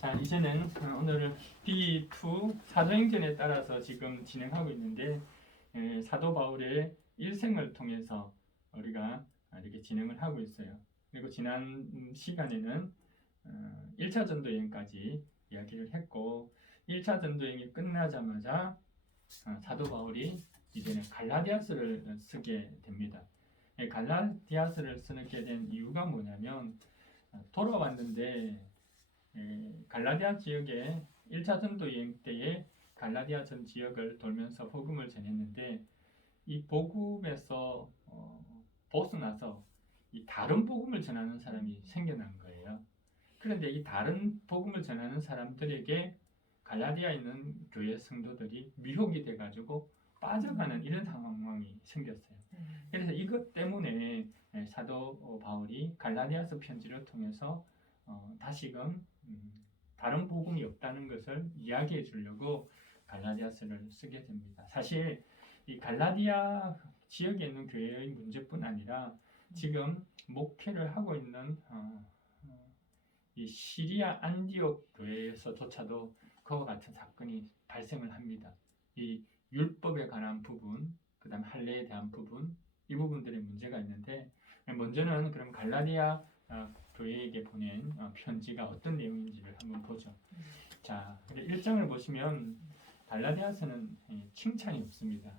자, 이제는 오늘은 B2 사도행전에 따라서 지금 진행하고 있는데 사도 바울의 일생을 통해서 우리가 이렇게 진행을 하고 있어요. 그리고 지난 시간에는 1차 전도여행까지 이야기를 했고 1차 전도여행이 끝나자마자 사도 바울이 이제는 갈라디아서를 쓰게 됩니다. 갈라디아서를 쓰게 된 이유가 뭐냐면 돌아왔는데 갈라디아 지역에 1차 전도 여행 때에 갈라디아 전 지역을 돌면서 복음을 전했는데 이 복음에서 벗어나서 이 다른 복음을 전하는 사람이 생겨난 거예요. 그런데 이 다른 복음을 전하는 사람들에게 갈라디아에 있는 교회 성도들이 미혹이 돼가지고 빠져가는 이런 상황이 생겼어요. 그래서 이것 때문에 사도 바울이 갈라디아서 편지를 통해서 다시금 다른 복음이 없다는 것을 이야기해 주려고 갈라디아서를 쓰게 됩니다. 사실 이 갈라디아 지역에 있는 교회의 문제뿐 아니라 지금 목회를 하고 있는 이 시리아 안디옥 교회에서조차도 그와 같은 사건이 발생을 합니다. 이 율법에 관한 부분, 그다음 할례에 대한 부분, 이 부분들의 문제가 있는데 먼저는 그럼 갈라디아 교회에게 보낸 편지가 어떤 내용인지를 한번 보죠. 자, 1장을 보시면 갈라디아서는 칭찬이 없습니다.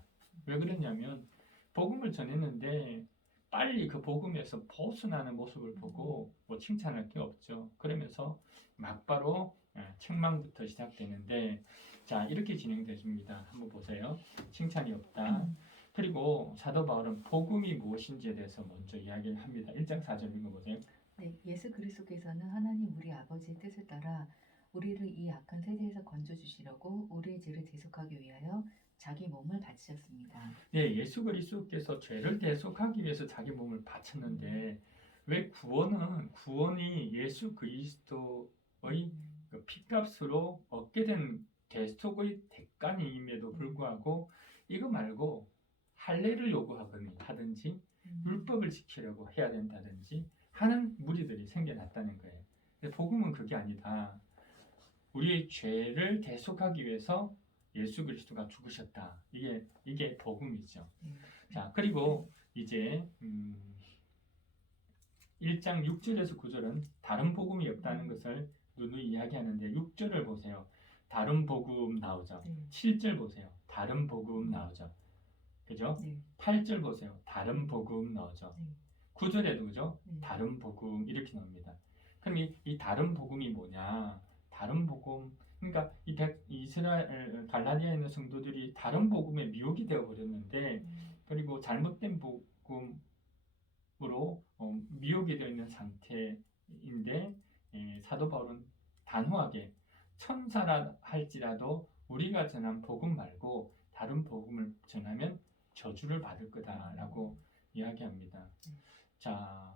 왜 그랬냐면 복음을 전했는데 빨리 그 복음에서 벗어나는 모습을 보고 뭐 칭찬할 게 없죠. 그러면서 막바로 책망부터 시작되는데 자, 이렇게 진행되십니다. 한번 보세요. 칭찬이 없다. 그리고 사도 바울은 복음이 무엇인지에 대해서 먼저 이야기를 합니다. 1장 4절 읽어보세요. 네, 예수 그리스도께서는 하나님 우리 아버지의 뜻을 따라 우리를 이 악한 세대에서 건져주시려고 우리의 죄를 대속하기 위하여 자기 몸을 바치셨습니다. 네, 예수 그리스도께서 죄를 대속하기 위해서 자기 몸을 바쳤는데 왜 구원이 예수 그리스도의 그 피값으로 얻게 된 대속의 대가임에도 불구하고 이거 말고 할례를 요구하든지 율법을 지키려고 해야 된다든지 하는 무리들이 생겨났다는 거예요. 근데 복음은 그게 아니다. 우리의 죄를 대속하기 위해서 예수 그리스도가 죽으셨다. 이게 복음이죠. 자, 그리고 이제 1장 6절에서 9절은 다른 복음이 없다는 것을 누누이 이야기하는데 6절을 보세요. 다른 복음 나오죠. 7절 보세요. 다른 복음 나오죠. 그죠? 8절 보세요. 다른 복음 나오죠. 9절에도 그죠? 다른 복음 이렇게 나옵니다. 그럼 이 다른 복음이 뭐냐? 다른 복음, 그러니까 이스라엘 갈라디아에 있는 성도들이 다른 복음에 미혹이 되어 버렸는데 그리고 잘못된 복음으로 미혹이 되어 있는 상태인데 사도 바울은 단호하게 천사라 할지라도 우리가 전한 복음 말고 다른 복음을 전하면 저주를 받을 거다라고 이야기합니다. 자,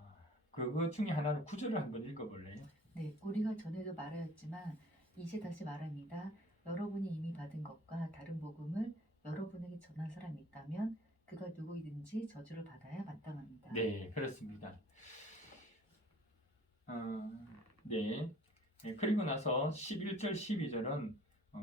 그거 중에 하나는 구절을 한번 읽어볼래요? 네, 우리가 전에도 말하였지만 이제 다시 말합니다. 여러분이 이미 받은 것과 다른 복음을 여러분에게 전한 사람이 있다면 그가 누구이든지 저주를 받아야 마땅합니다. 네, 그렇습니다. 네. 그리고 나서 11절, 12절은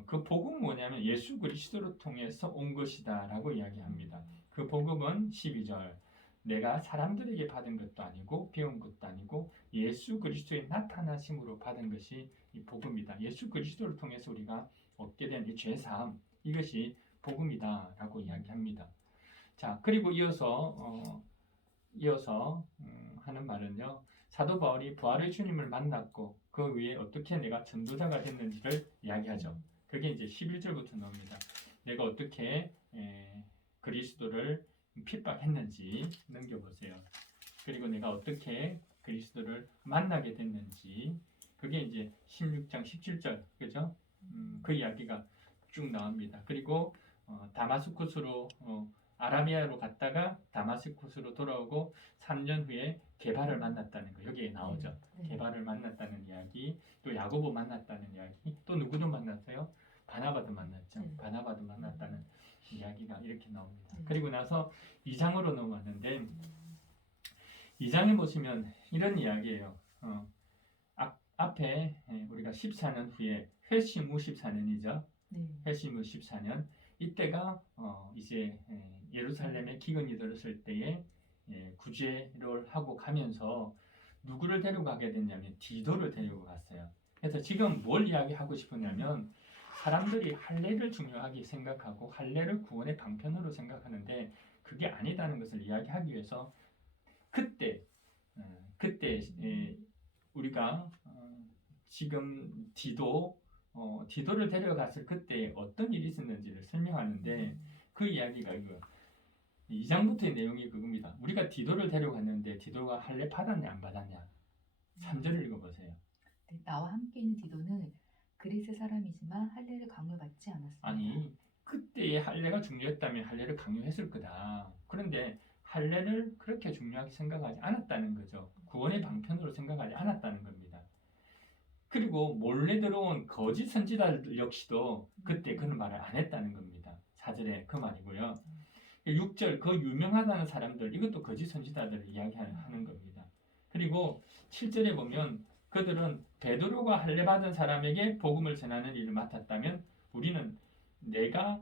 그 복음 뭐냐면 예수 그리스도를 통해서 온 것이다 라고 이야기합니다. 그 복음은 12절 내가 사람들에게 받은 것도 아니고 배운 것도 아니고 예수 그리스도의 나타나심으로 받은 것이 이 복음이다. 예수 그리스도를 통해서 우리가 얻게 된 이 죄사함 이것이 복음이다 라고 이야기합니다. 자, 그리고 이어서 하는 말은요. 사도 바울이 부활의 주님을 만났고 그 위에 어떻게 내가 전도자가 됐는지를 이야기하죠. 그게 이제 11절부터 나옵니다. 내가 어떻게 그리스도를 핍박했는지 넘겨보세요. 그리고 내가 어떻게 그리스도를 만나게 됐는지 그게 이제 16장 17절 그죠? 그 이야기가 쭉 나옵니다. 그리고 다마스쿠스로 아라비아로 갔다가 다마스쿠스로 돌아오고 3년 후에 게바를 만났다는 거 여기에 나오죠. 게바를 만났다는 이야기, 또 야고보 만났다는 이야기, 또 누구도 만났어요? 바나바도 만났죠. 바나바도 만났다는 이야기가 이렇게 나옵니다. 그리고 나서 2장으로 넘어왔는데 2장에 보시면 이런 이야기예요. 앞에 앞에 우리가 14년 후에 회심 후 14년이죠. 네. 회심 후 14년 이때가 이제 예루살렘에 기근이 들었을 때에 구제를 하고 가면서 누구를 데려가게 됐냐면 디도를 데리고 갔어요. 그래서 지금 뭘 이야기하고 싶으냐면 사람들이 할례를 중요하게 생각하고 할례를 구원의 방편으로 생각하는데 그게 아니다는 것을 이야기하기 위해서 그때 우리가 지금 디도를 데려갔을 그때 어떤 일이 있었는지를 설명하는데 그 이야기가 이거 2장부터의 내용이 그겁니다. 우리가 디도를 데려갔는데 디도가 할례 받았냐 안 받았냐 3절을 읽어보세요. 네, 나와 함께 있는 디도는 그리스 사람이지만 할례를 강요받지 않았습니다. 아니 그때의 할례가 중요했다면 할례를 강요했을 거다. 그런데 할례를 그렇게 중요하게 생각하지 않았다는 거죠. 구원의 방편으로 생각하지 않았다는 겁니다. 그리고 몰래 들어온 거짓 선지자들 역시도 그때 그런 말을 안 했다는 겁니다. 4절에 그 말이고요. 6절 그 유명하다는 사람들 이것도 거짓 선지자들을 이야기하는 겁니다. 그리고 7절에 보면 그들은 베드로가 할례 받은 사람에게 복음을 전하는 일을 맡았다면 우리는 내가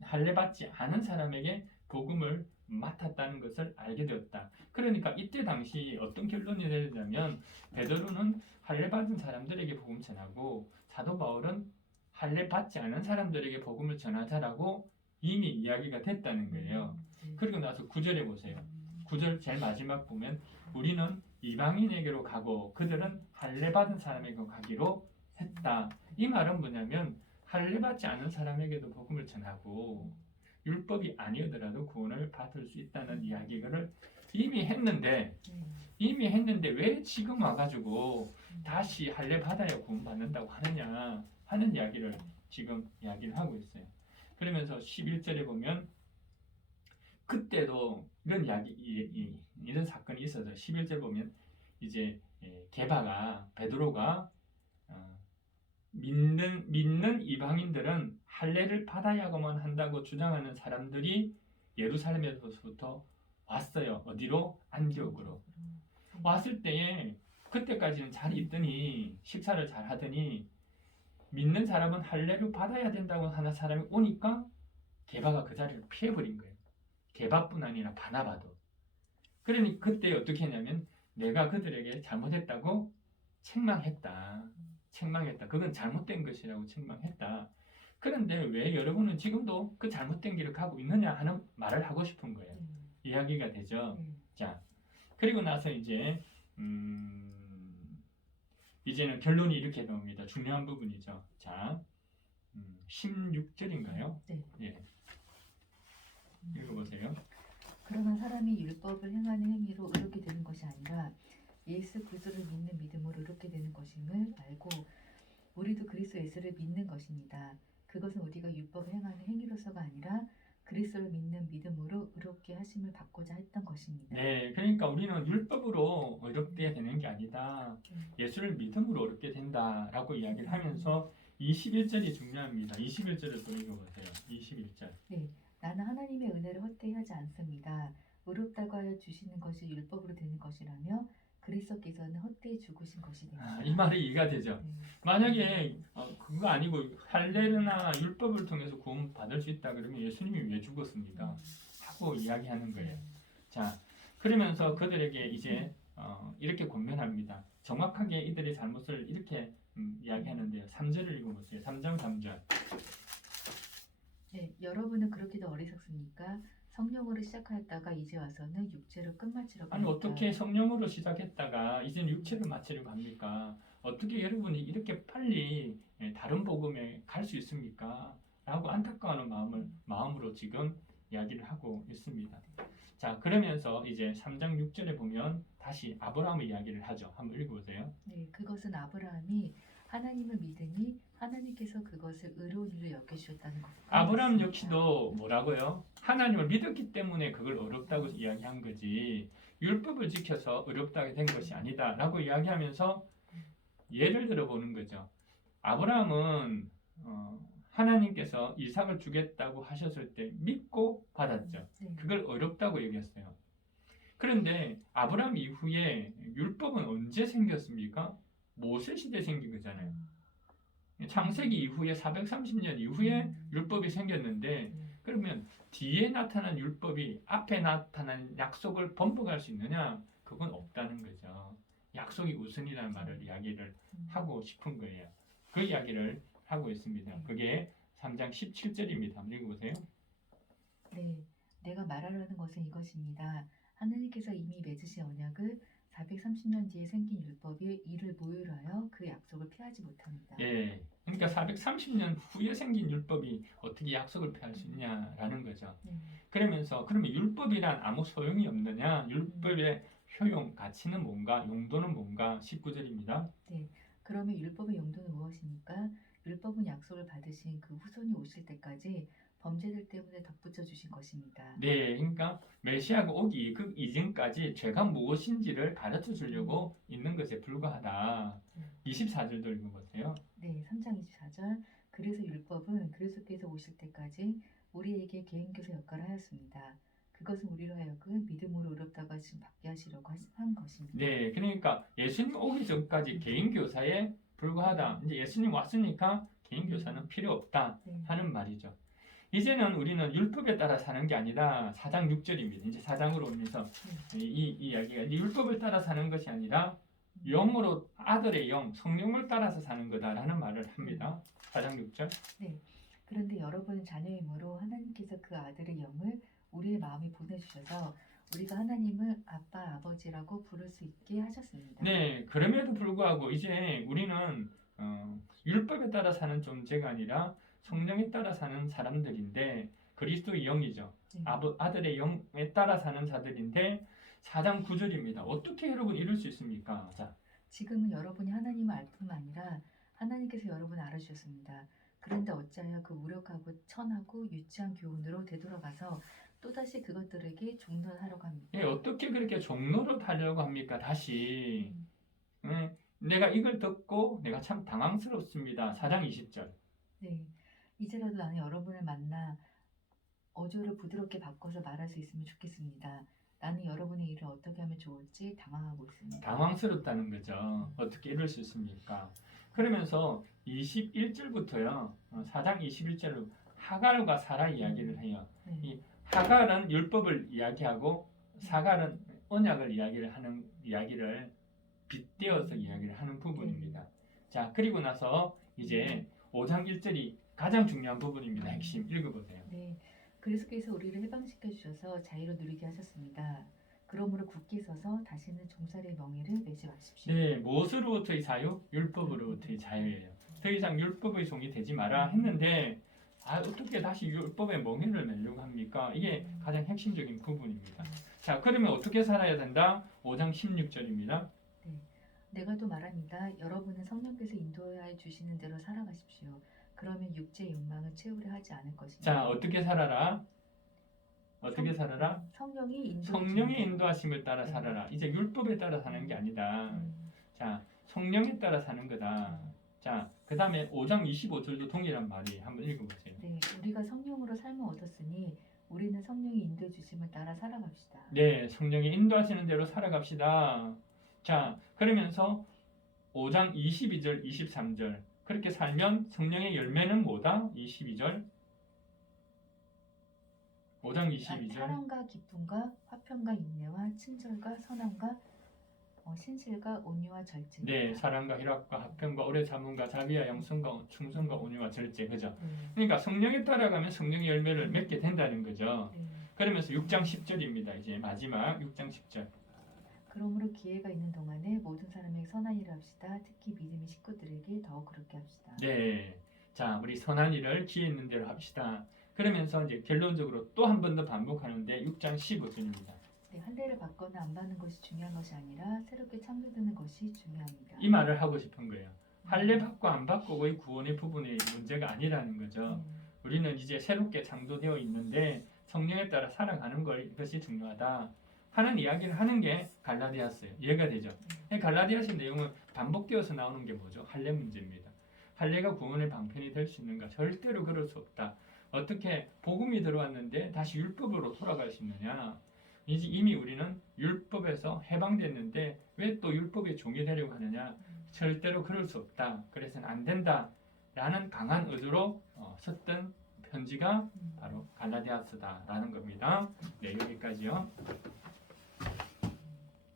할례 받지 않은 사람에게 복음을 맡았다는 것을 알게 되었다. 그러니까 이때 당시 어떤 결론이 내리냐면 베드로는 할례 받은 사람들에게 복음 전하고 사도 바울은 할례 받지 않은 사람들에게 복음을 전하자라고 이미 이야기가 됐다는 거예요. 그리고 나서 9절에 보세요. 9절 제일 마지막 보면 우리는 이방인에게로 가고 그들은 할례 받은 사람에게 가기로 했다. 이 말은 뭐냐면 할례 받지 않은 사람에게도 복음을 전하고 율법이 아니더라도 구원을 받을 수 있다는 이야기를 이미 했는데 왜 지금 와가지고 다시 할례 받아야 구원 받는다고 하느냐 하는 이야기를 지금 이야기를 하고 있어요. 그러면서 11절에 보면 그때도 이런 이런 사건이 있어서 11절 보면 이제 베드로가 믿는 이방인들은 할례를 받아야만 한다고 주장하는 사람들이 예루살렘에서부터 왔어요. 어디로? 안디옥으로. 왔을 때에 그때까지는 잘 있더니 식사를 잘 하더니 믿는 사람은 할례를 받아야 된다고 하는 사람이 오니까 게바가 그 자리를 피해버린 거예요. 게바뿐 아니라 바나바도. 그러니 그때 어떻게 했냐면 내가 그들에게 잘못했다고 책망했다. 그건 잘못된 것이라고 책망했다. 그런데 왜 여러분은 지금도 그 잘못된 길을 가고 있느냐 하는 말을 하고 싶은 거예요. 이야기가 되죠. 자, 그리고 나서 이제는 결론이 이렇게 나옵니다. 중요한 부분이죠. 자, 16절인가요? 네. 예. 읽어보세요. 그러나 사람이 율법을 행하는 행위로 의롭게 되는 것이 아니라 예수 그리스도를 믿는 믿음으로 의롭게 되는 것임을 알고 우리도 그리스도 예수를 믿는 것입니다. 그것은 우리가 율법을 행하는 행위로서가 아니라 그리스도를 믿는 믿음으로 의롭게 하심을 받고자 했던 것입니다. 네, 그러니까 우리는 율법으로 의롭게 되는 게 아니다. 예수를 믿음으로 의롭게 된다라고 이야기를 하면서 21절이 중요합니다. 21절을 또 읽어보세요. 21절. 네, 나는 하나님의 은혜를 헛되이 하지 않습니다. 의롭다고 하여 주시는 것이 율법으로 되는 것이라며 그리스도께서는 헛되이 죽으신 것이 됩니다. 이 말이 이해가 되죠. 만약에 그거 아니고 할례나 율법을 통해서 구원 받을 수 있다 그러면 예수님이 왜 죽었습니까? 하고 이야기하는 거예요. 자, 그러면서 그들에게 이제 이렇게 권면합니다. 정확하게 이들의 잘못을 이렇게 이야기하는데요. 3절을 읽어보세요. 3장 3절. 네, 여러분은 그렇게도 어리석습니까? 성령으로 시작하였다가 이제 와서는 육체로 끝마치려고 아니 합니까? 어떻게 성령으로 시작했다가 이제는 육체를 마치려고 합니까? 어떻게 여러분이 이렇게 빨리 다른 복음에 갈 수 있습니까? 라고 안타까워하는 마음으로 지금 이야기를 하고 있습니다. 자, 그러면서 이제 3장 6절에 보면 다시 아브라함의 이야기를 하죠. 한번 읽어보세요. 네, 그것은 아브라함이 하나님을 믿으니 하나님께서 그것을 의로운 일로 여겨주셨다는 것. 아브라함 역시도 뭐라고요? 하나님을 믿었기 때문에 그걸 어렵다고 이야기한 거지 율법을 지켜서 어렵다게 된 것이 아니다 라고 이야기하면서 예를 들어 보는 거죠. 아브라함은 하나님께서 이삭을 주겠다고 하셨을 때 믿고 받았죠. 그걸 어렵다고 얘기했어요. 그런데 아브라함 이후에 율법은 언제 생겼습니까? 모세 시대 생긴 거잖아요. 창세기 이후에 430년 이후에 율법이 생겼는데 그러면 뒤에 나타난 율법이 앞에 나타난 약속을 번복할 수 있느냐? 그건 없다는 거죠. 약속이 우선이라는 말을 이야기를 하고 싶은 거예요. 그 이야기를 하고 있습니다. 그게 3장 17절입니다. 한번 읽어보세요. 네, 내가 말하려는 것은 이것입니다. 하나님께서 이미 맺으신 언약을 430년 뒤에 생긴 율법이 이를 모유로 하여 그 약속을 피하지 못합니다. 예, 그러니까 430년 후에 생긴 율법이 어떻게 약속을 피할 수 있냐라는 거죠. 그러면서 그러면 율법이란 아무 소용이 없느냐? 율법의 효용, 가치는 뭔가? 용도는 뭔가? 19절입니다. 네, 그러면 율법의 용도는 무엇입니까? 율법은 약속을 받으신 그 후손이 오실 때까지 범죄들 때문에 덧붙여 주신 것입니다. 네, 그러니까 메시아가 오기 그 이전까지 죄가 무엇인지를 가르쳐 주려고 있는 것에 불과하다. 24절도 읽어보세요. 네, 3장 24절. 그래서 율법은 그리스도께서 오실 때까지 우리에게 개인교사 역할을 하였습니다. 그것은 우리로 하여금 믿음으로 의롭다고 하심 받게 하시려고 한 것입니다. 네, 그러니까 예수님 오기 전까지 개인 교사에 불과하다. 이제 예수님 왔으니까 개인 교사는 필요 없다 하는 말이죠. 이제는 우리는 율법에 따라 사는 게 아니라 4장 6절입니다. 이제 4장으로 오면서 이 이야기가 율법을 따라 사는 것이 아니라 영으로 아들의 영, 성령을 따라서 사는 거다라는 말을 합니다. 4장 6절. 네. 그런데 여러분은 자녀이므로 하나님께서 그 아들의 영을 우리의 마음에 보내주셔서 우리가 하나님을 아빠, 아버지라고 부를 수 있게 하셨습니다. 네, 그럼에도 불구하고 이제 우리는 율법에 따라 사는 존재가 아니라 성령에 따라 사는 사람들인데 그리스도의 영이죠. 아들의 영에 따라 사는 자들인데 4장 9절입니다. 어떻게 여러분 이룰 수 있습니까? 자, 지금은 여러분이 하나님을 알 뿐만 아니라 하나님께서 여러분을 알아주셨습니다. 그런데 어찌하여 그 무력하고 천하고 유치한 교훈으로 되돌아가서 또다시 그것들에게 종노하려고 합니까? 예, 어떻게 그렇게 종로로 하려고 합니까? 다시. 내가 이걸 듣고 내가 참 당황스럽습니다. 4장 20절. 네, 이제라도 나는 여러분을 만나 어조를 부드럽게 바꿔서 말할 수 있으면 좋겠습니다. 나는 여러분의 일을 어떻게 하면 좋을지 당황하고 있습니다. 당황스럽다는 거죠. 어떻게 이럴 수 있습니까? 그러면서 21절부터요. 4장 21절로 하갈과 사라 이야기를 해요. 이 하갈은 율법을 이야기하고 사갈은 언약을 이야기를 빗대어서 이야기를 하는 부분입니다. 자, 그리고 나서 이제 5장 1절이 가장 중요한 부분입니다. 핵심 읽어보세요. 네, 그리스도께서 우리를 해방시켜 주셔서 자유를 누리게 하셨습니다. 그러므로 굳게 서서 다시는 종살이의 멍에를 매지 마십시오. 네, 무엇으로부터의 자유? 율법으로부터의 자유예요. 더 이상 율법의 종이 되지 마라 했는데 어떻게 다시 율법의 멍에를 매려고 합니까? 이게 가장 핵심적인 부분입니다. 자, 그러면 어떻게 살아야 된다? 5장 16절입니다. 네, 내가 또 말합니다. 여러분은 성령께서 인도하여 주시는 대로 살아가십시오. 그러면 육체의 욕망을 채우려 하지 않을 것입니다. 자, 어떻게 살아라? 어떻게 살아라? 성령의 인도하심을 따라 살아라. 이제 율법에 따라 사는 게 아니다. 자, 성령에 따라 사는 거다. 자, 그 다음에 5장 25절도 동일한 말이 한번 읽어보세요. 네, 우리가 성령으로 삶을 얻었으니 우리는 성령이 인도해 주심을 따라 살아갑시다. 네, 성령이 인도하시는 대로 살아갑시다. 자, 그러면서 5장 22절, 23절 그렇게 살면 성령의 열매는 뭐다? 22절 5장 22절 사랑과 기쁨과 화평과 인내와 친절과 선함과 신실과 온유와 절제. 네, 사랑과 희락과 화평과 오래 참음과 자비와 양선과 충성과 온유와 절제. 그죠? 그러니까 성령에 따라가면 성령의 열매를 맺게 된다는 거죠. 그러면서 6장 10절입니다. 이제 마지막 6장 10절. 그러므로 기회가 있는 동안에 모든 사람에게 선한 일을 합시다. 특히 믿음의 식구들에게 더 그렇게 합시다. 네, 자, 우리 선한 일을 기회 있는 대로 합시다. 그러면서 이제 결론적으로 또 한 번 더 반복하는데 6장 15절입니다. 네, 할례를 받거나 안 받는 것이 중요한 것이 아니라 새롭게 창조되는 것이 중요합니다. 이 말을 하고 싶은 거예요. 할례 받고 안 받고의 구원의 부분이 문제가 아니라는 거죠. 우리는 이제 새롭게 창조되어 있는데 성령에 따라 살아가는 것이 중요하다 하는 이야기를 하는 게 갈라디아서예요. 이해가 되죠? 갈라디아서 내용은 반복되어서 나오는 게 뭐죠? 할례 문제입니다. 할례가 구원의 방편이 될 수 있는가? 절대로 그럴 수 없다. 어떻게 복음이 들어왔는데 다시 율법으로 돌아갈 수 있느냐? 이미 우리는 율법에서 해방됐는데 왜 또 율법의 종이 되려고 하느냐? 절대로 그럴 수 없다. 그래서는 안 된다. 라는 강한 의도로 썼던 편지가 바로 갈라디아서다라는 겁니다. 네, 여기까지요.